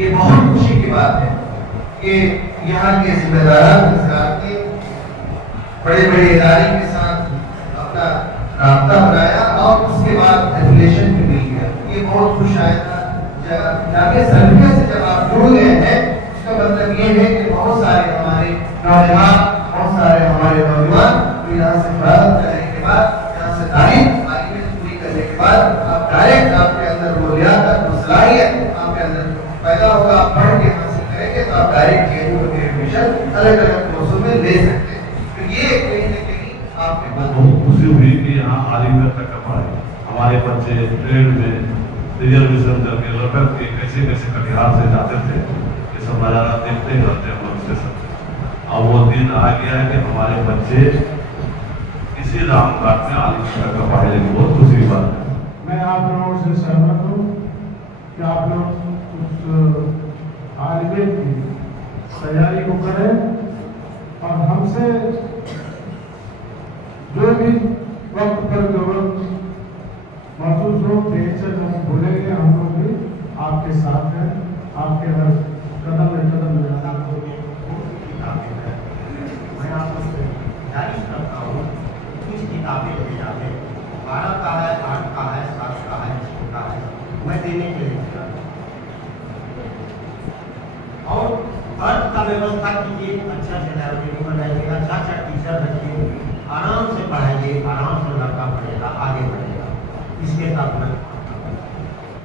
یہ بہت خوشی کی بات ہے کہ یہاں کے ذمہ داران کے ساتھ بڑے بڑے ادارے کے ساتھ اپنا رابطہ بنایا اور اس کے بعد ایپلیکیشن بھی مل گیا. یہ بہت خوش آئندہ جاکے سرکے سے جب آپ جڑ گئے ہیں اس کا مطلب یہ ہے کہ بہت سارے ہمارے نوجوان یہاں سے فارغ کرنے کے بعد یہاں سے تعلیم پوری کرنے کے بعد آپ ڈائریکٹ آپ کے اندر وہ لیاقت وہ صلاحیت آپ کے اندر پیدا ہوگا. آپ پڑھ کے حاصل کریں گے تو آپ ڈائریکٹ ایڈمیشن الگ الگ کورسوں میں لے سکتے ہیں. تو یہ کہیں نہ کہیں آپ کے پاس بہت خوشی ہوئی کہ یہاں عالمیت تک کا پڑھائی ہمارے بچے ٹرین میں ریزرویشن کر کے لٹک کے کیسے کیسے کٹیہار سے جاتے تھے. یہ سب نظارہ دیکھتے ہی رہتے ہم لوگ سے. اب وہ دن آ گیا ہے کہ ہمارے بچے اسی رام گھاٹ میں عالمیت تک کا پڑھائی لیں گے. بہت خوشی کی بات ہے. میں آپ لوگوں سے سہمت ہوں کہ آپ لوگ اس عالمیت کی تیاری کو کریں اور ہم سے جو بھی وقت پر ضرورت محسوس ہو بے ہچک ہم بولیں گے. ہم لوگ بھی آپ کے ساتھ ہیں. آپ کے ہر قدم میں میں آپ کو گزارش کرتا ہوں کچھ کتابیں لے جاتے 12 کا ہے 8 کا ہے 7 کا ہے 6 کا ہے میں دینے کے لیے تیار ہوں. اور فرد کا ویوستھا کیجیے. اچھا سے لائبریری بنائیے. اچھا ٹیچر رکھیے. آرام سے پڑھائیے. آرام سے لڑکا پڑھے گا آگے بڑھے گا. اس کے ساتھ میں